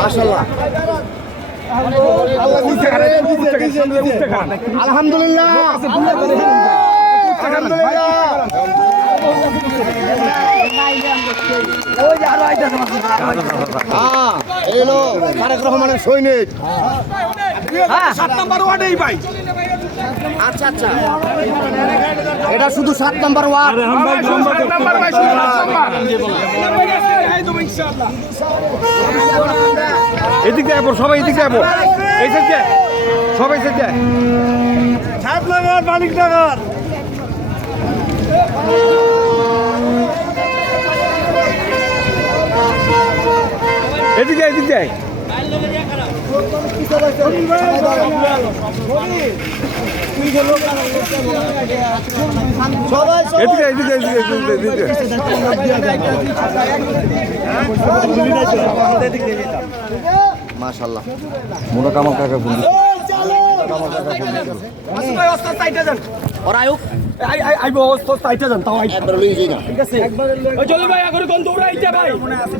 মাশাআল্লাহ আলহামদুলিল্লাহ এলো তারেক রহমানের সৈনিক। 7 নাম্বার ওয়ার্ডেই ভাই। আচ্ছা আচ্ছা, এটা শুধু 7 নাম্বার ওয়ার্ড। এদিকে যাবো সবাই, এদিকে যাবো, এই থেকে সবাই থেকে ছাদনগর মানিকনগর। এদিকে এদিকে এদিকে এদিকে এদিকে মাশাআল্লাহ মুনা কামাল কাকা বন্ধু আইবো চাইতে যান তাও একবার লই যাই না। ঠিক আছে চলো ভাই, এখন কোন দৌড়াইতে ভাই মনে আছে